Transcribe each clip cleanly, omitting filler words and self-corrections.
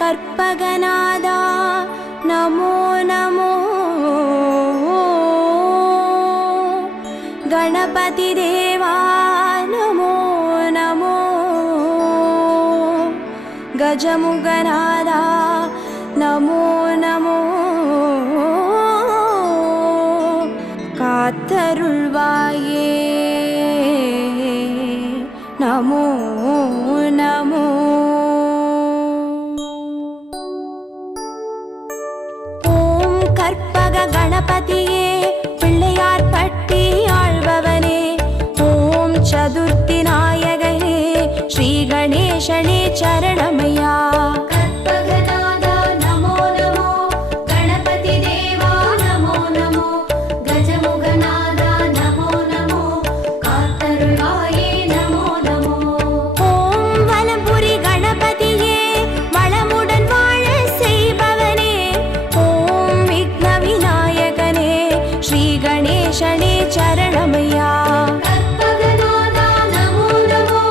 கற்பகநாதா நமோ நமோ. गणपति देवा नमो नमो. गजमुगनादा नमो नमो. कात्तरुள்வாயே नमो नमो. ஓம் கற்பக கணபதியே பிள்ளையார் பட்டி ஆழ்பவனே. ஓம் சதுர்த்தி நாயகனே ஸ்ரீ கணேசனே சரணமையா. கற்பகநாதா நமோ நமோ. கணபதி தேவா நமோ நமோ. கஜமுகநாதா நமோ நமோ. காத்தருள்வாயே நமோ நமோ. ஓம் வலம்புரி கணபதியே வளமுடன் வாழ செய்பவனே. ஓம் விக்ன விநாயகனே ஸ்ரீ கணேசனே சரணமையா. கற்பகநாதா நமோ நமோ.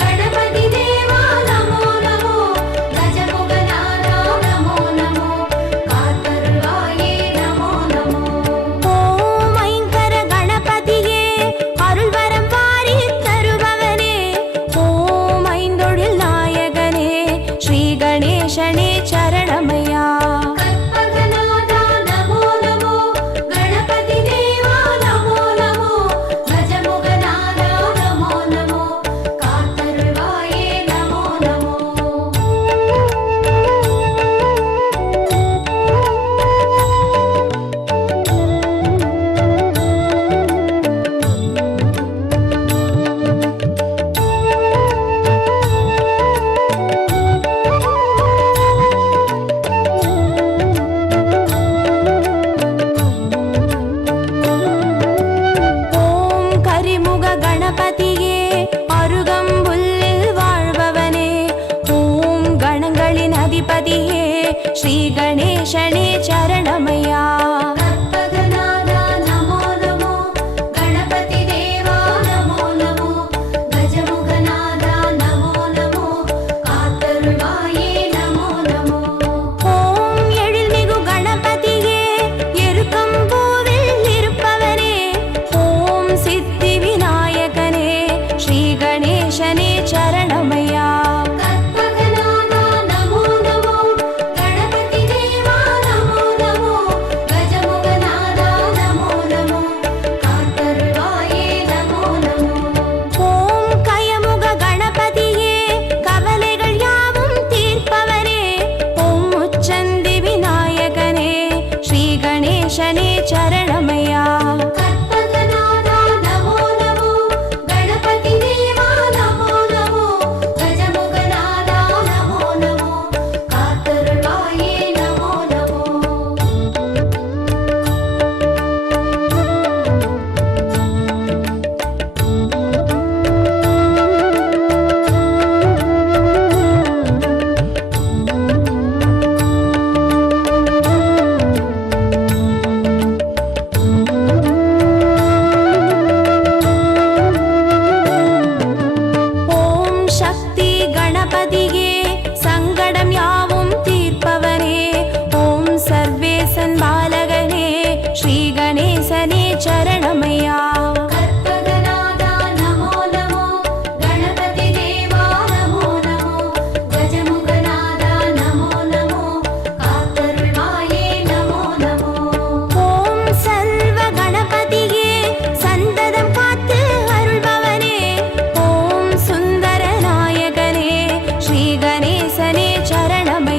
கணபதி தேவா நமோ நமோ. கஜமுகநாதா நமோ நமோ. காத்தருள்வாயே நமோ நமோ. ஓம் ஐங்கர கணபதியே அருள்வரம் வாரி தருபவனே. ஓம் ஐந்தொழில் நாயகனே ஸ்ரீ கணேசனே சரணமையா. கற்பகநாதா நமோ நமோ. கணபதி தேவா நமோ நமோ. கஜமுகநாதா நமோ நமோ. காத்தருள்வாயே நமோ நமோ. ஓம் கரிமுக கணபதியே அருகம்புல்லில் வாழ்பவனே. ஓம் கணங்களின் அதிபதியே ஸ்ரீ கணேசனே சரணமையா. கற்பகநாதா நமோ நமோ. கணபதி தேவா நமோ நமோ. கஜமுகநாதா நமோ நமோ. காத்தருள்வாயே நமோ நமோ. ஓம் எழில்மிகு கணபதியே எருக்கம்பூவில் இருப்பவனே. ஓம் சித்தி விநாயகனே ஸ்ரீ கணேசனே சரணமையா. கற்பகநாதா நமோ நமோ. கணபதி தேவா நமோ நமோ. கஜமுகநாதா நமோ நமோ. காத்தருள்வாயே நமோ நமோ. ஓம் கயமுக கணபதியே கவலைகள் யாவும் தீர்ப்பவரே. ஓம் முச்சந்தி விநாயகனே ஸ்ரீ கணேசனே சரணமையா. கற்பகநாதா நமோ நமோ. கணபதி தேவா நமோ நமோ. கஜமுகநாதா நமோ நமோ. காத்தருள்வாயே நமோ நமோ. ஓம் சக்தி கணபதியே சங்கடம் யாவும் தீர்ப்பவனே. ஓம் சர்வேசன் பாலகனே ஸ்ரீ கணேசனே சரணமையா. கற்பகநாதா நமோ நமோ. கணபதி தேவா நமோ நமோ. கஜமுகநாதா நமோ நமோ. காத்தருள்வாயே நமோ நமோ. ஓம் சர்வ கணபதியே சந்ததம் காத்து அருள்பவனே. ஓம் சுந்தர நாயகனே ஸ்ரீ கணேசனே சரணமையா.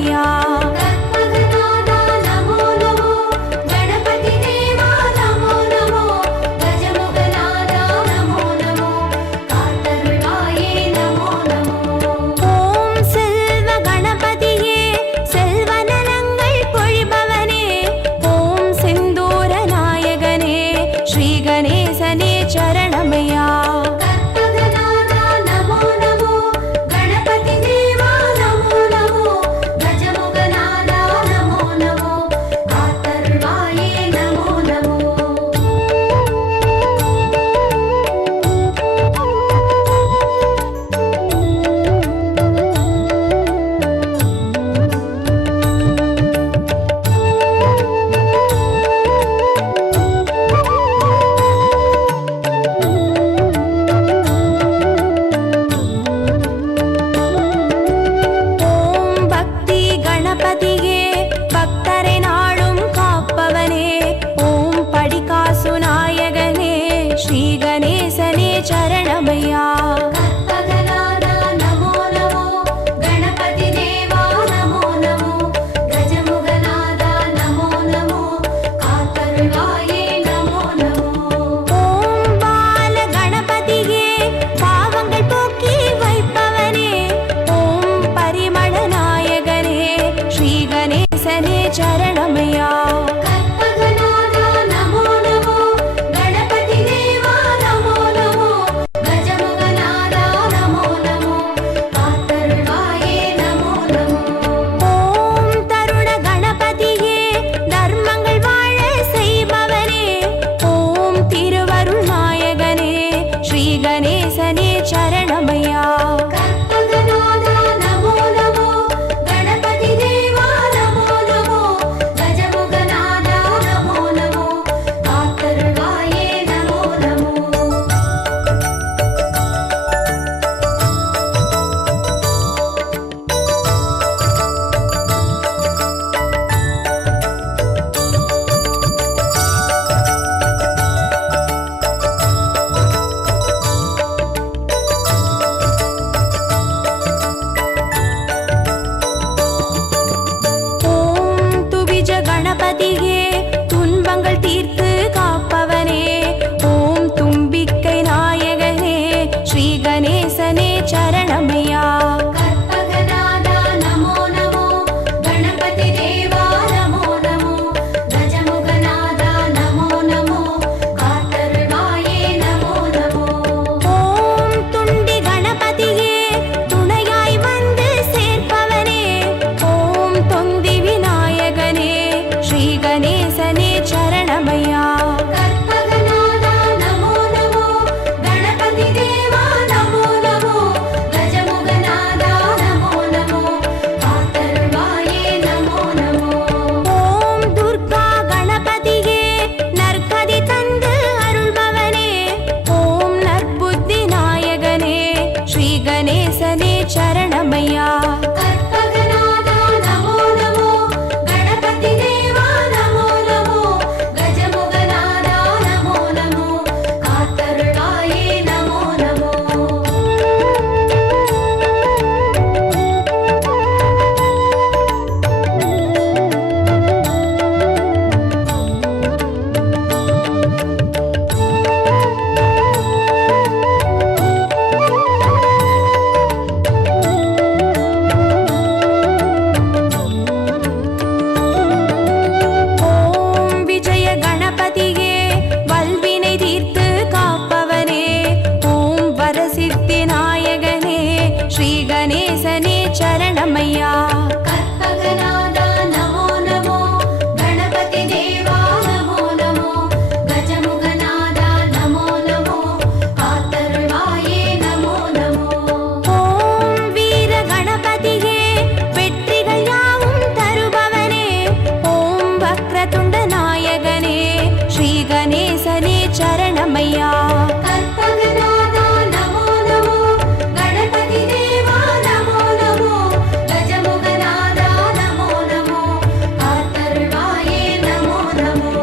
சரணமையா. கற்பகநாதா நமோ நமோ, கணபதி தேவா நமோ நமோ, கஜமுகநாதா நமோ நமோ, காத்தருள்வாயே நமோ நமோ. ஓம் வீர கணபதியே, வெற்றிகள் யாவும் தருபவனே. ஓம் வக்ரதுண்ட நாயகனே, ஸ்ரீ கணேசனே சரணமையா. கற்பகநாதா நமோ நமோ, கணபதி தேவா நமோ நமோ, கஜமுகநாதா நமோ நமோ, காத்தருள்வாயே நமோ நமோ.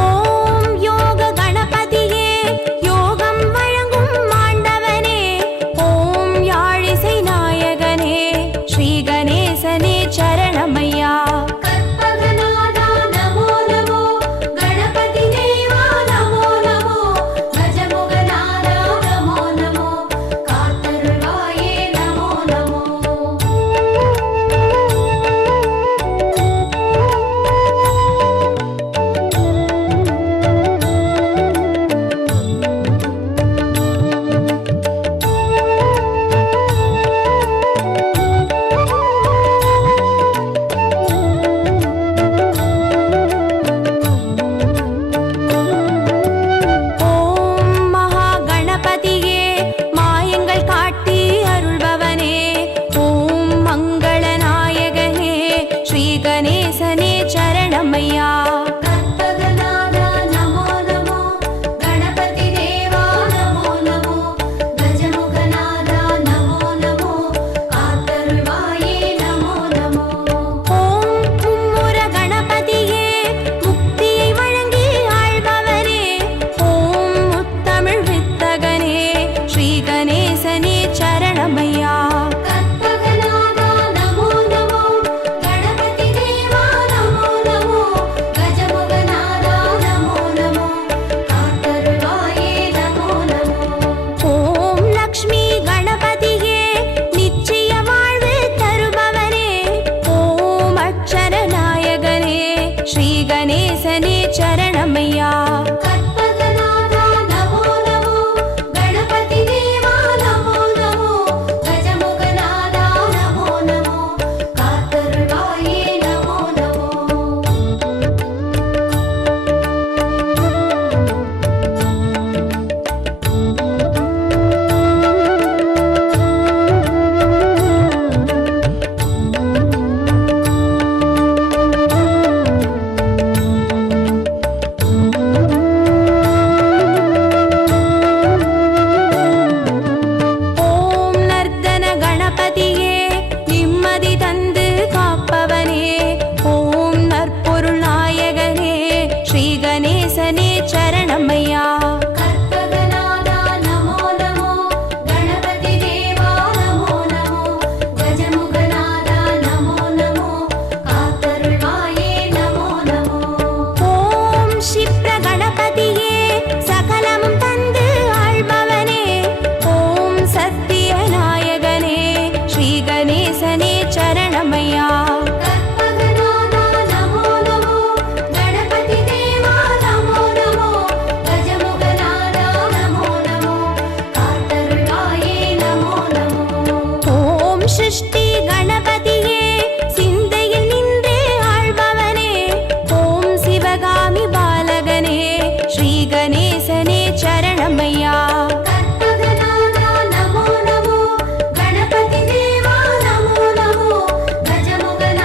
ஓம் யோக கணபதியே, யோகம் வழங்கும் ஆண்டவனே. ஓம் யாழிசை நாயகனே, ஸ்ரீ கணேசனே சரணமையா. கற்பகநாதா நமோ நமோ, கணபதி தேவா நமோ நமோ, கஜமுகநாதா நமோ நமோ, காத்தருள்வாயே நமோ நமோ. ஓம் மகா கணபதியே, மாயங்கள் காட்டி அருள்பவனே. ஓம் மங்கள நாயகனே, ஸ்ரீ கணேசனே சரணமையா. கற்பகநாதா நமோ நமோ, கணபதி தேவா நமோ நமோ, கஜமுகநாதா நமோ நமோ, காத்தருள்வாயே நமோ நமோ. ஓம் மும்முர கணபதியே, முக்தியை வழங்கி ஆள்பவனே. ஓம் முத்தமிழ் வித்தகனே, ஸ்ரீ கணேசனே சரணமையா. கற்பகநாதா நமோ நமோ, கணபதி தேவா நமோ நமோ, கஜமுகநாதா நமோ நமோ, காத்தருள்வாயே நமோ நமோ. ஓம் லக்ஷ்மி கணபதியே, நிச்சய வாழ்வு தருபவனே. ஓம் அக்ஷர நாயகனே, ஸ்ரீ கணேசனே சரணமையா. கற்பகநாதா நமோ நமோ, கணபதி தேவா நமோ நமோ, கஜமுகநாதா நமோ நமோ, காத்தருள்வாயே நமோ நமோ. ஓம் நர்தன கணபதியே, நிம்மதி தந்து காப்பவனே. ஓம் நற்பொருள் நாயகனே, ஸ்ரீ கணேசனே சரணமையா. கற்பகநாதா நமோ நமோ, கணபதி தேவா நமோ நமோ, கஜமுகநாதா நமோ நமோ, காத்தருள்வாயே நமோ நமோ. ஓம் க்ஷிப்ர கணபதியே, சகலமும் தந்து ஆள்பவனே. ஓம் சத்திய நாயகனே, ஸ்ரீ கணேசனே சரணமையா. கற்பகநாதா நமோ நமோ, கணபதி தேவா நமோ நமோ, கஜமுகநாதா நமோ நமோ, காத்தருள்வாயே நமோ நமோ. ஓம் சிருஷ்டி கணபதியே, சிந்தையில் நின்றே ஆள்பவனே. ஓம் சிவகாமி பாலகனே, ஸ்ரீ கணேசனே சரணமையா. கற்பகநாதா நமோ நமோ, கணபதி தேவா நமோ நமோ, கஜமுகநாதா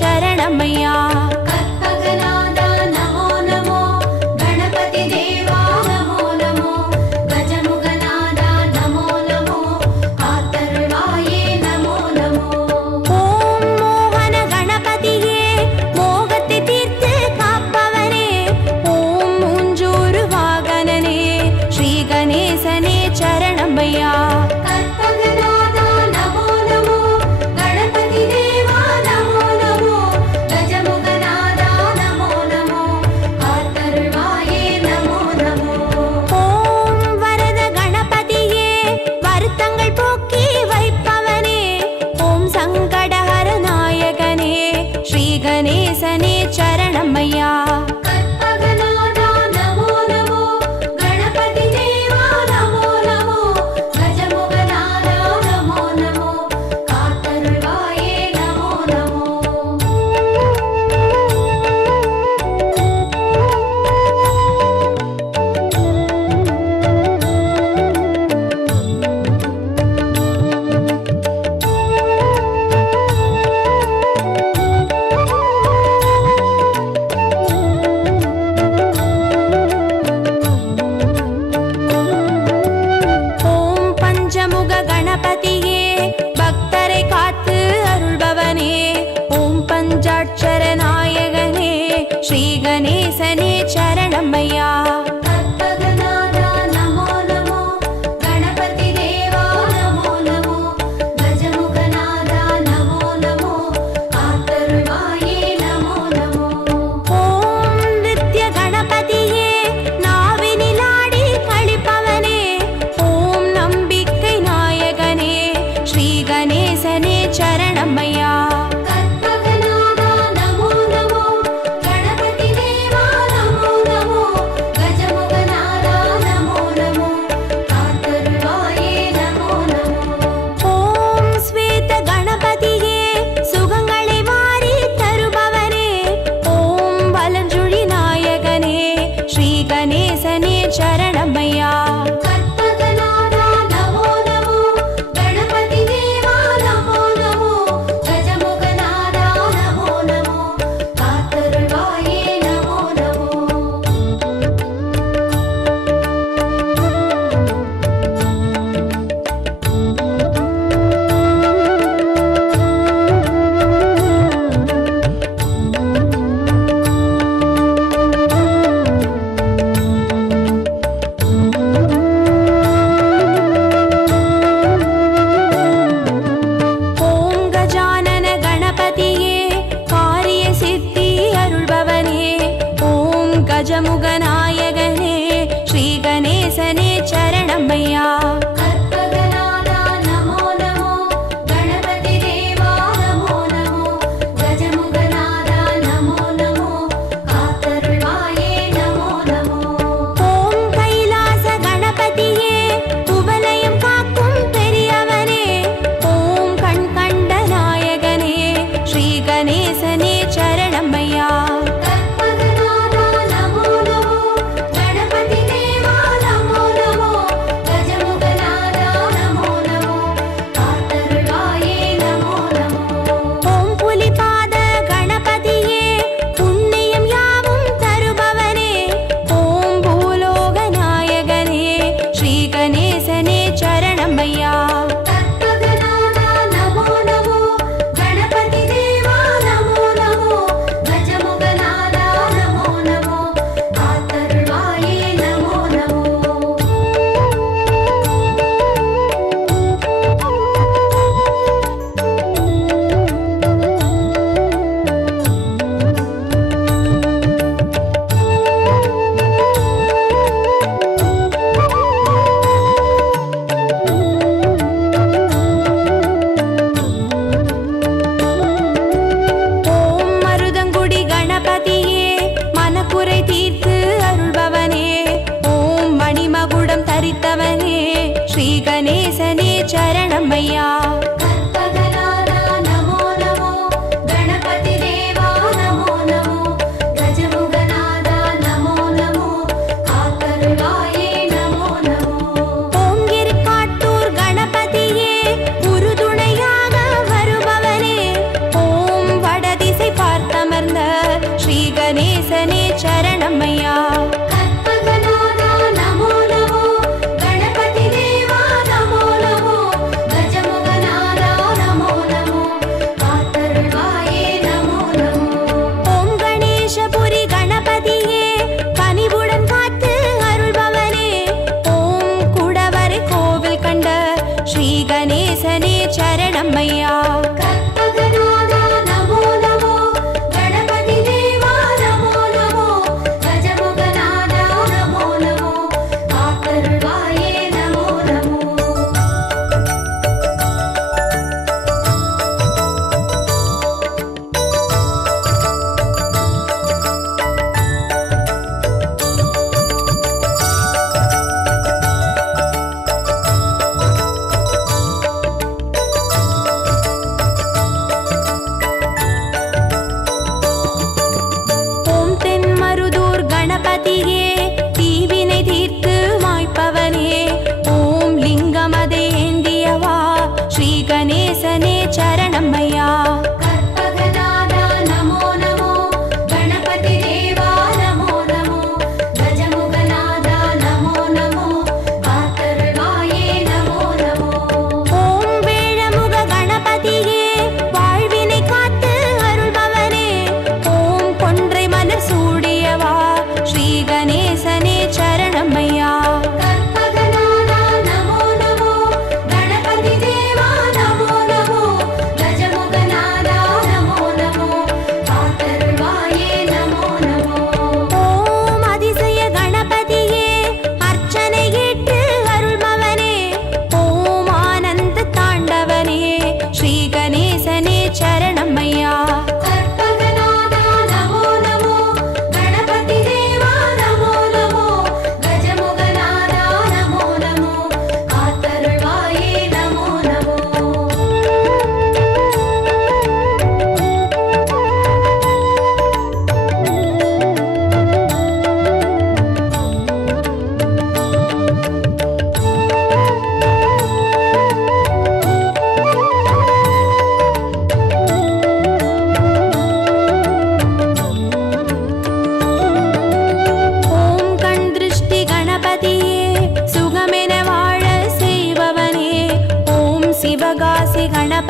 சரணமையா. கற்பகநாதா நமோ நமோ கணபதி தேவா நமோ நமோ கஜமுகநாதா நமோ நமோ காத்தருள்வாயே நமோ நமோ. ஓம் மோகன கணபதியே மோகத்தை தீர்த்து காப்பவனே, ஓம் மூஞ்சூறு வாகனனே ஸ்ரீ கணேசனே சரணமையா. கற்பகநாதா நமோ நமோ கணபதி தேவா நமோ நமோ கஜமுகநாதா நமோ நமோ காத்தருள்வாயே நமோ நமோ. ஓம் வரத கணபதியே வருத்தங்கள் போக்கி வைப்பவனே, ஓம் சங்கடஹர நாயகனே ஸ்ரீ கணேசனே சரணமையா. கற்பகநாதா நமோ நமோ கணபதி தேவா நமோ நமோ கஜமுகநாதா நமோ நமோ காத்தருள்வாயே நமோ நமோ.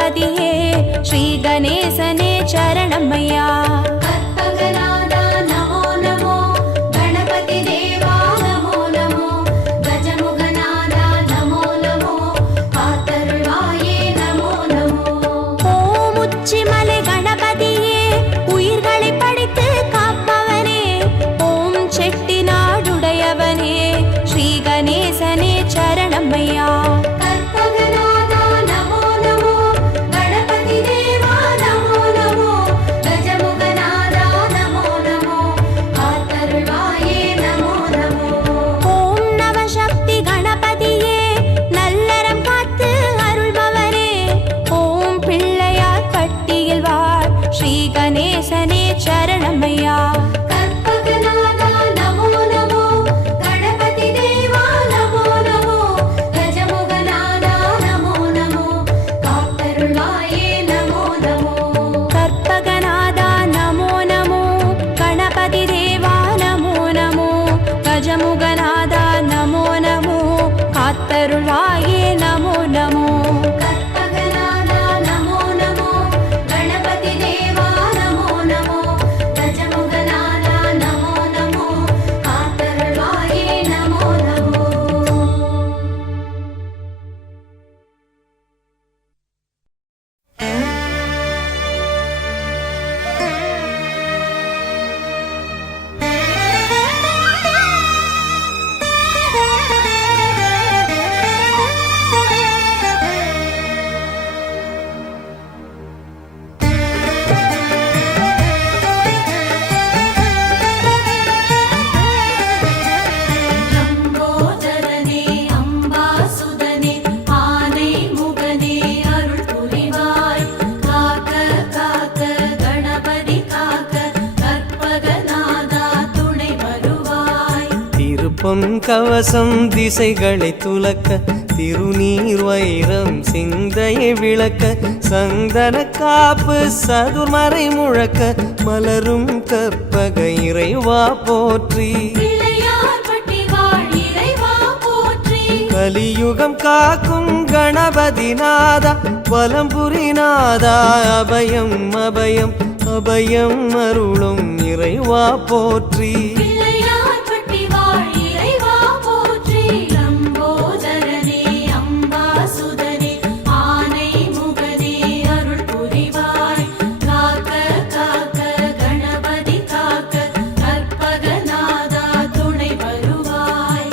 गणपतिये श्री गणेशने चरणमय्या कற்பகநாதா நமோ நமோ கணபதி தேவா நமோ நமோ கஜமுகநாதா நமோ நமோ காத்தருள்வாயே நமோ நமோ ஓம் உச்சிமலை கணபதியே உயிர்களை படைத்து காப்பவனே ஓம் செட்டிநாடுடையவனே ஸ்ரீ கணேசனே சரணமய்யா கற்பகநாதா நமோ நமோ கணபதி தேவா நமோ நமோ கஜமுகநாதா நமோ நமோ காத்தருள்வாயே நமோ நமோ ஓம் நவசக்தி கணபதியே நல்லறம் காத்து அருள்பவரே ஓம் பிள்ளையார் பட்டியில் வாழ் ஸ்ரீ கணேசனே சரணமய்யா கற்பகநாதா நமோ நமோ கணபதி தேவா நமோ நமோ கஜமுகநாதா நமோ நமோ காத்தருள்வாயே நமோ நமோ கற்பகநாதா நமோ நமோ கணபதி தேவா நமோ நமோ கஜமுகநாதா நமோ நமோ காத்தருள்வாயே நமோ நமோ கற்பகநாதா நமோ நமோ கணபதி தேவா நமோ நமோ கஜமுகநாதா நமோ நமோ காத்தருள்வாயே நமோ நமோ லம்போதரனே அம்பாசுதனே ஆனை முகனே அருள் புரிவாய் காக்க காக்க கணபதி காக்க கற்பகநாதா துணை வருவாய் திருப்பொன் கவசம் திசைகளை துலக்க திருநீர் வைரம் சிந்தையை விளக்க சந்தன காப்பு சதுர்மறை முழக்க மலரும் கற்பக இறைவா போற்றி பிள்ளையார் பட்டி வாழ் இறைவா போற்றி கலியுகம் காக்கும் கணபதி நாதா வலம்புரி நாதா அபயம் அபயம் அபயம் அருளும் இறைவா போற்றி பிள்ளையார் பட்டி வாழ் இறைவா போற்றி லம்போதரனே அம்பாசுதனே ஆனை முகனே அருள் புரிவாய் காக்க காக்க கணபதி காக்க கற்பகநாதா துணை வருவாய்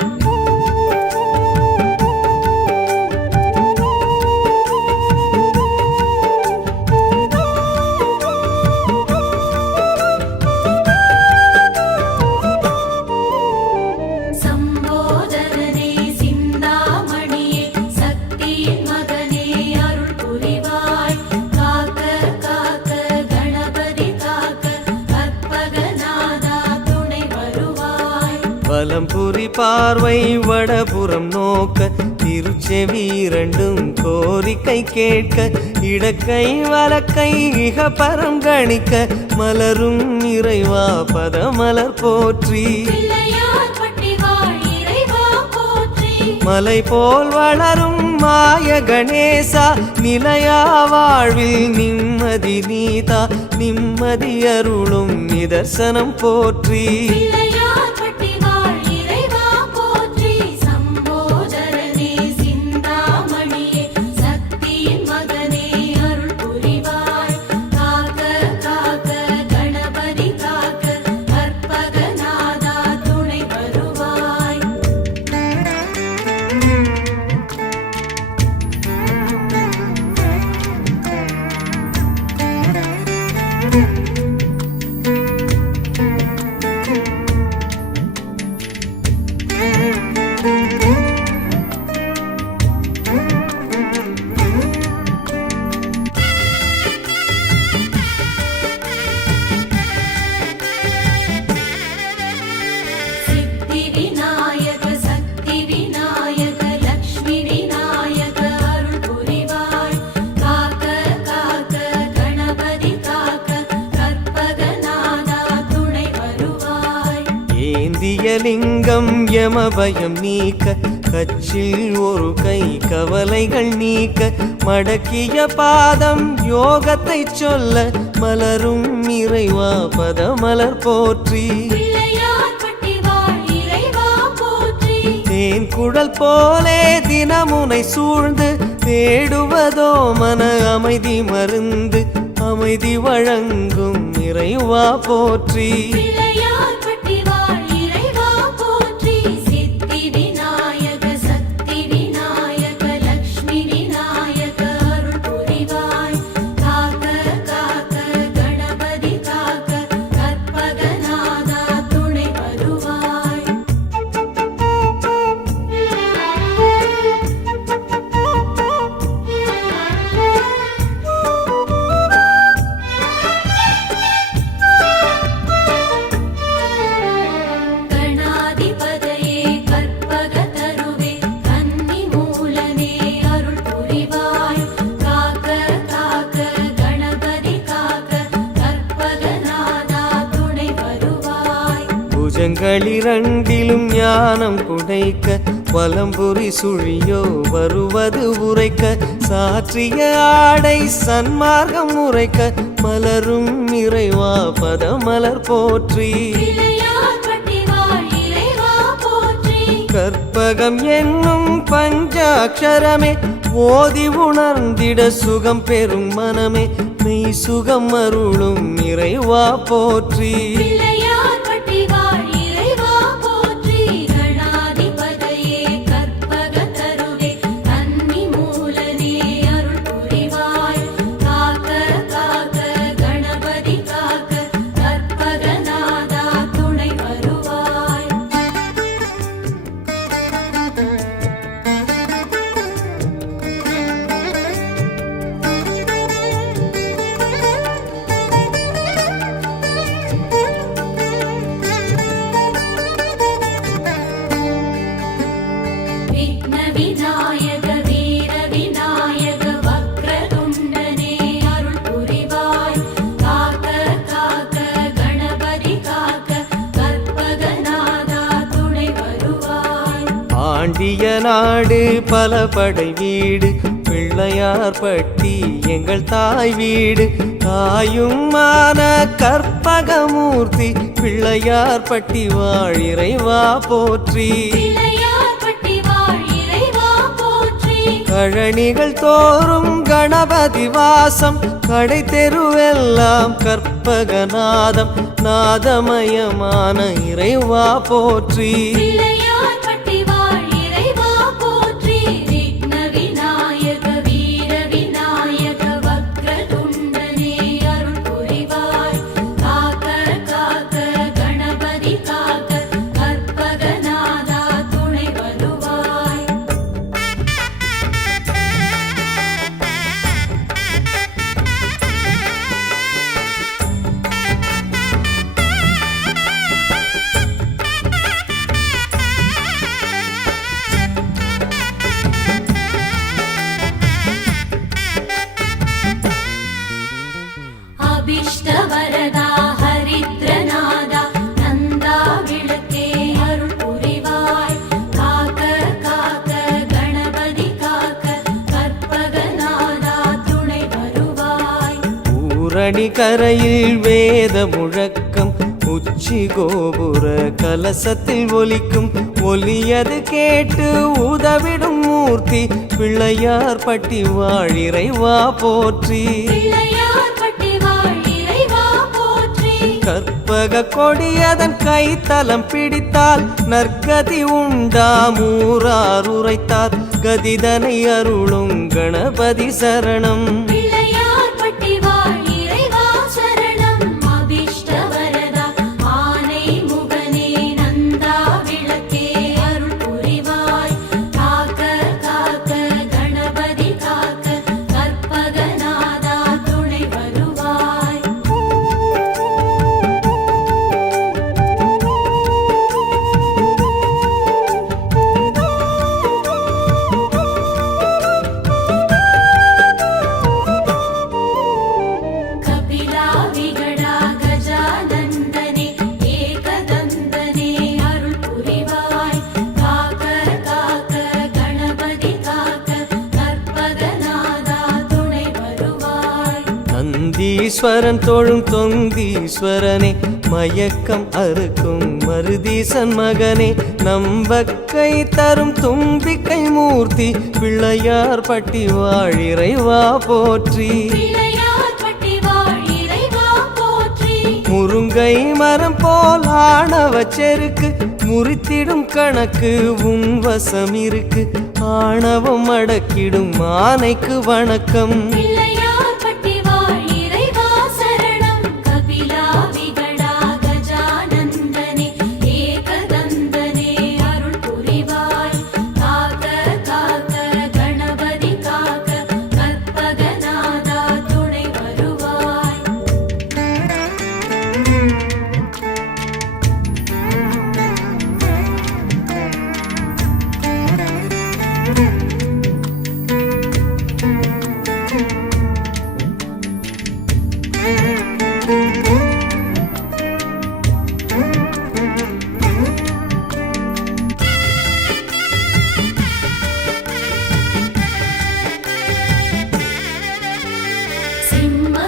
சம்போதரனே சிந்தாமணியே சக்தியின் மகனே அருள் புரிவாய் காக்க காக்க கணபதி காக்க கற்பகநாதா துணை வருவாய் வலம்புரி பார்வை வடபுறம் நோக்க திருச்செவி இரண்டும் கோரிக்கை கேட்க இடக்கை வலக்கை இக பரம் கணிக்க மலரும் இறைவா பதமலர் போற்றி பிள்ளையார் பட்டி வாழ் இறைவா போற்றி மலை போல் வளரும் மாய கணேசா நிலையா வாழ்வில் நிம்மதி நீதா நிம்மதி அருளும் நிதர்சனம் போற்றி பிள்ளையார் பட்டி வாழ் இறைவா போற்றி சம்போதரனே சிந்தாமணியே சக்தியின் மகனே அருள் புரிவாய் காக்க காக்க கணபதி காக்க கற்பகநாதா துணை வருவாய் சித்தி விநாயக சக்தி விநாயக லக்ஷ்மி விநாயக அருள் புரிவாய் காக்க காக்க கணபதி காக்க கற்பகநாதா துணை வருவாய் ஏந்திய லிங்கம் யமபயம் நீக்க கச்சில் ஒரு கை கவலைகள் நீக்க மடக்கிய பாதம் யோகத்தை சொல்ல மலரும் இறைவா பதமலர் போற்றி பிள்ளையார் பட்டி வாழ் இறைவா போற்றி தேன் குழல் போலே தினமுனை சூழ்ந்து தேடுவதோ மன அமைதி மருந்து அமைதி வழங்கும் இறைவா போற்றி பிள்ளையார் பட்டி வாழ் இறைவா போற்றி சித்தி விநாயக சக்தி விநாயக லக்ஷ்மி விநாயக அருள் புரிவாய் காக்க காக்க கணபதி காக்க கற்பகநாதா துணை வருவாய் கணாதிபதியே கற்பக தருவே கன்னி மூலனே அருள் புரிவாய் காக்க காக்க கணபதி காக்க கற்பகநாதா துணை வருவாய் புஜங்களிரண்டிலும் ஞானம் குடைக்க வலம்புரி சுழியோ வருவது உரைக்க சாற்றிய ஆடை சன்மார்க்கம் உரைக்க மலரும் இறைவா பதமலர் போற்றி பிள்ளையார் பட்டி வாழ் இறைவா போற்றி கற்பகம் என்னும் பஞ்சாட்சரமே ஓதி உணர்ந்திட சுகம் பெறும் மனமே மெய் சுகம் அருளும் இறைவா போற்றி பிள்ளையார் பட்டி வாழ் இறைவா போற்றி கணாதிபதியே கற்பக தருவே கன்னி மூலனே அருள் புரிவாய் காக்க காக்க கணபதி காக்க கற்பகநாதா துணை வருவாய் விக்ன விநாயக வீர விநாயக வக்ரதுண்டனே அருள் புரிவாய் காக்க காக்க கணபதி காக்க கற்பகநாதா துணை வருவாய் ஆண்டிய நாடு பல படை வீடு பிள்ளையார் பட்டி எங்கள் தாய் வீடு தாயுமான கற்பகமூர்த்தி பிள்ளையார் பட்டி வாழ் இறைவா போற்றி பிள்ளையார் பட்டி வாழ் இறைவா போற்றி கழனிகள் தோறும் கணபதி வாசம் கடை தெருவெல்லாம் கற்பகநாதம் நாதமயமான இறைவா போற்றி பிள்ளையார் பட்டி வாழ் இறைவா போற்றி விக்ன விநாயக வீர விநாயக வக்ரதுண்டனே அருள் புரிவாய் காக்க காக்க கணபதி காக்க கற்பகநாதா துணை வருவாய் அபிஷ்டவரதா ஹரித்ரநாதா நந்தா விளக்கே அருள் புரிவாய் காக்க காக்க கணபதி காக்க கற்பகநாதா துணை வருவாய் ஊரணி கரையில் வேத முழக்கம் உச்சி கோபுர கலசத்தில் ஒலிக்கும் ஒலியது கேட்டு உதவிடும் மூர்த்தி பிள்ளையார் பட்டி வாழ் இறைவா போற்றி பிள்ளையார் பட்டி வாழ் இறைவா போற்றி கற்பக கொடியதன் கைத்தலம் பிடித்தால் நற்கதி உண்டாம் ஊரார் உரைத்தார் கதிதனை அருளும் கணபதி சரணம் பிள்ளையார் பட்டி வாழ் இறைவா சரணம் அபிஷ்டவரதா ஆனை முகனே நந்தா விளக்கே அருள் புரிவாய் காக்க காக்க கணபதி காக்க கற்பகநாதா துணை வருவாய் ஈஸ்வரன் தொழும் தொந்தீஸ்வரனே மயக்கம் அறுக்கும் மருதீசன் மகனே நம்பக்கை தரும் தும்பிக்கை மூர்த்தி பிள்ளையார் பட்டி வாழிறைவா போற்றி முருங்கை மரம் போல் ஆணவ செருக்கு முறித்திடும் கணக்கு உன் வசம் இருக்கு ஆணவம் அடக்கிடும் ஆனைக்கு வணக்கம்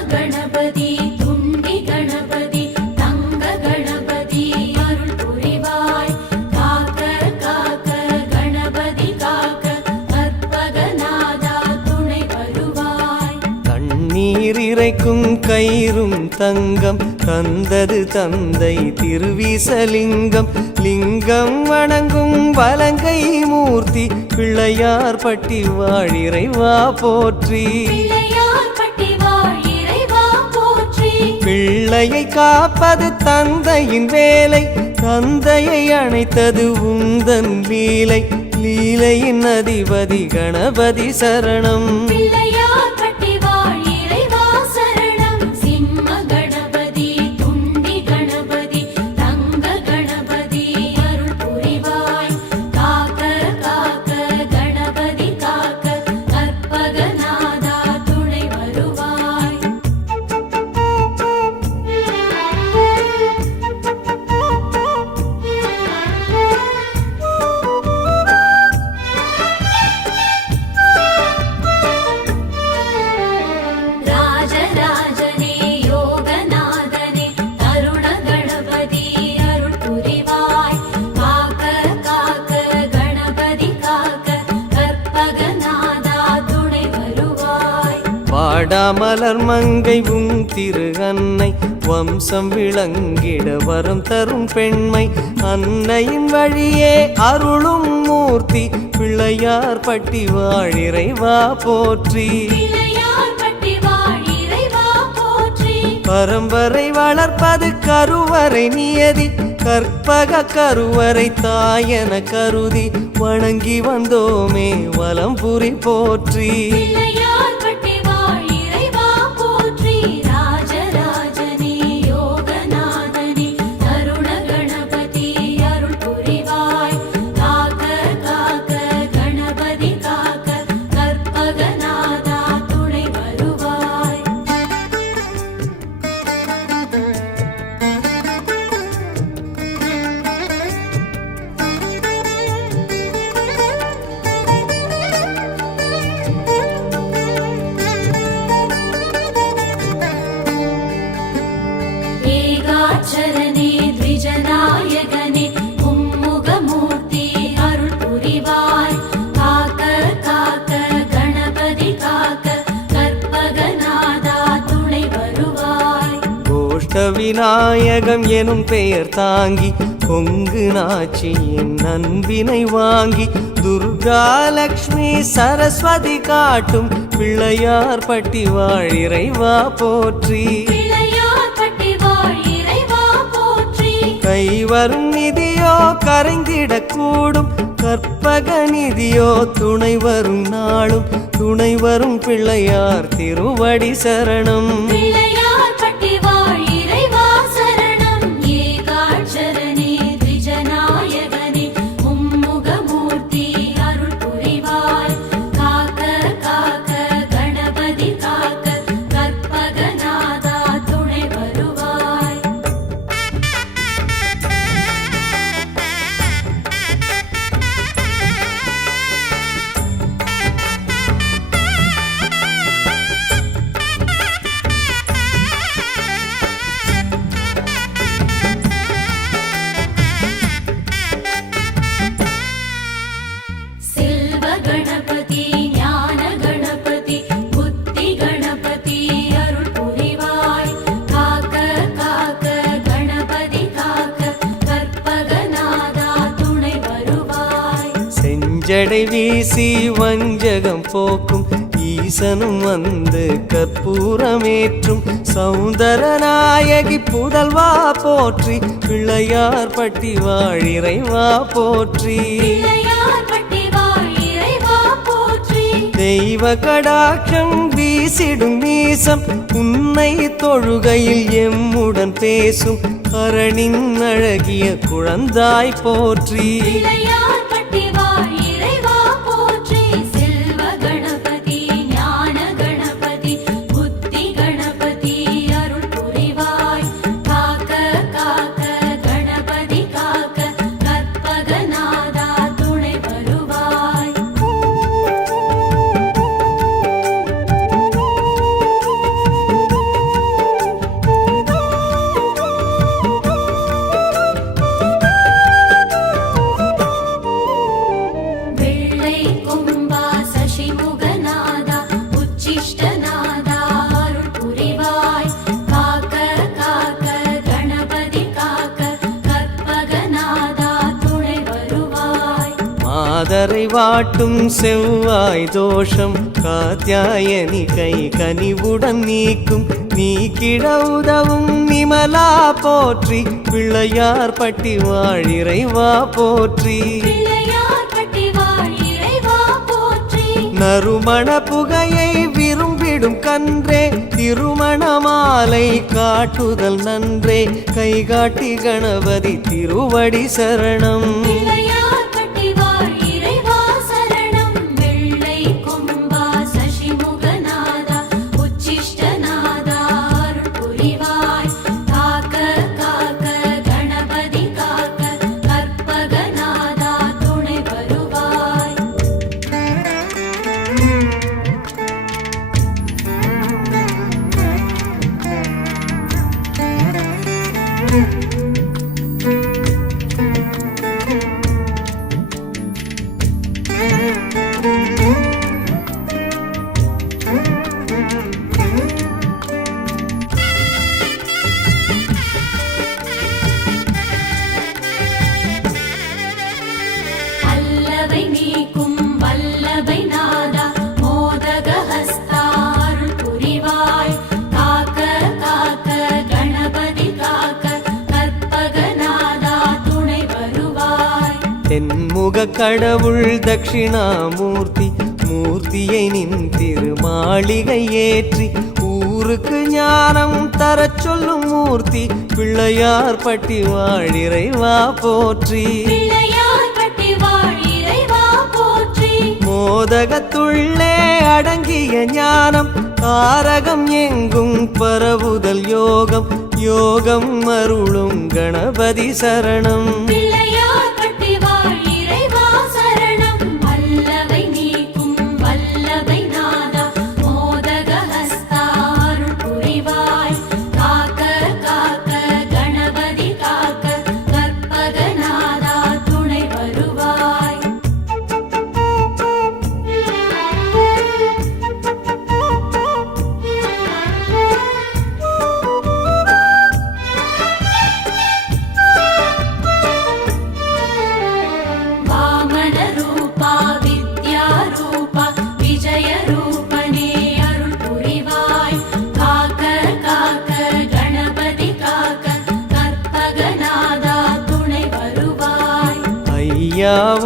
கணபதி துண்டி கணபதி தங்க கணபதி அருள் புரிவாய் காக்க காக்க கணபதி காக்க கற்பகநாதா துணை வருவாய் தண்ணீர் இறைக்கும் கயிறும் தங்கம் தந்தது தந்தை திருவிசலிங்கம் லிங்கம் வணங்கும் வலங்கை மூர்த்தி பிள்ளையார் பட்டி வாழிறைவா போற்றி பிள்ளையை காப்பது தந்தையின் வேலை தந்தையை அணைத்தது உந்தன் லீலை லீலையின் அதிபதி கணபதி சரணம் வாடாமலர் மங்கை உன் திரு அன்னை வம்சம் விளங்கிட வரம் தரும் பெண்மை அன்னையின் வழியே அருளும் மூர்த்தி பிள்ளையார் பட்டி வாழிறைவா போற்றி பரம்பரை வளர்ப்பது கருவறை நியதி கற்பக கருவறை தாயன கருதி வணங்கி வந்தோமே வலம்புரி போற்றி சரணே த்விஜநாயகனே மும்முகமூர்த்தி அருள் புரிவாய் காக்க காக்க கணபதி காக்க கற்பகநாதா துணை வருவாய் கோஷ்ட விநாயகம் எனும் பெயர் தாங்கி பொங்கு நாச்சியின் அன்பினை வாங்கி துர்கா லக்ஷ்மி சரஸ்வதி காட்டும் பிள்ளையார் பட்டி வாழிறைவா போற்றி கை வரும் நிதியோ கரைந்திடக்கூடும் கற்பக நிதியோ துணை வரும் நாளும் துணை வரும் பிள்ளையார் திருவடி சரணம் மஞ்சடை வீசி வஞ்சகம் போக்கும் ஈசனும் வந்து கற்பூரமேற்றும் சௌந்தரநாயகி புதல்வா போற்றி பிள்ளையார் பட்டி வாழிறைவா போற்றி தெய்வ கடாட்சம் வீசிடும் நீசம் உன்னை தொழுகையில் எம்முடன் பேசும் அரணின் அழகிய குழந்தாய் போற்றி மாதரை வாட்டும் செவ்வாய் தோஷம் காத்யாயனி கை கனிவுடன் நீக்கும் நீக்கிட உதவும் நிமலா போற்றி பிள்ளையார் பட்டி வாழிறைவா போற்றி நறுமண புகையை விரும்பிடும் கன்றே திருமண மாலை காட்டுதல் நன்றே கைகாட்டி கணபதி திருவடி சரணம் தென்முக கடவுள் தட்சிணாமூர்த்தி மூர்த்தியை நின் திருமாளிகை ஏற்றி ஊருக்கு ஞானம் தரச் சொல்லும் மூர்த்தி பிள்ளையார் பட்டி வாழிறைவா போற்றி மோதகத்துள்ளே அடங்கிய ஞானம் தாரகம் எங்கும் பரவுதல் யோகம் யோகம் அருளும் கணபதி சரணம்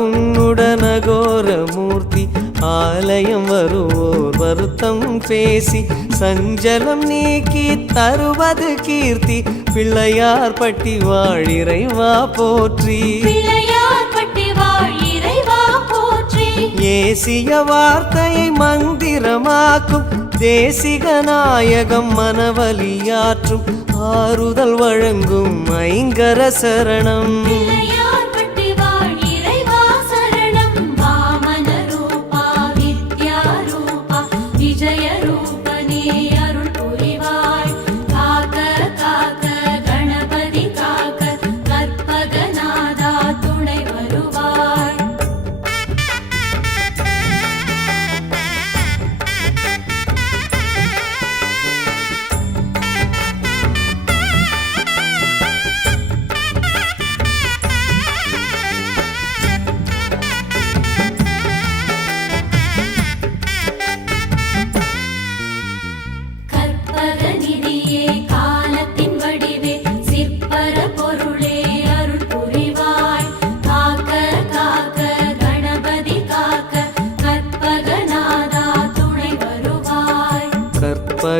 உன்னுடனகோர மூர்த்தி ஆலயம் வருவோர் வருத்தம் பேசி சஞ்சலம் நீக்கி தருவது கீர்த்தி பிள்ளையார் பட்டி வாழிறைவா போற்றி ஏசிய வார்த்தையை மந்திரமாக்கும் தேசிக நாயகம் மனவலியாற்றும் ஆறுதல் வழங்கும் ஐங்கர சரணம்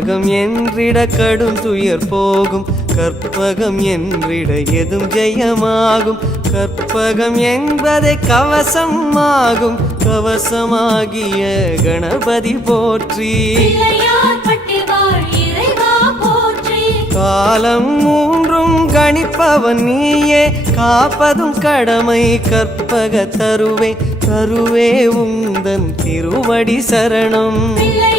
கற்பகம் என்றிட கடும் துயர் போகும், கற்பகம் என்றிட எதும் ஜெயமாகும். கற்பகம் என்பதை கவசம் ஆகும், கவசமாகிய கணபதி போற்றி. பிள்ளையார் பட்டி வாழ் இறைவா போற்றி. காலம் மூன்றும் கணிப்பவன் நீயே, காப்பதும் கடமை கற்பக தருவே. தருவே உந்தன் திருவடி சரணம். பிள்ளை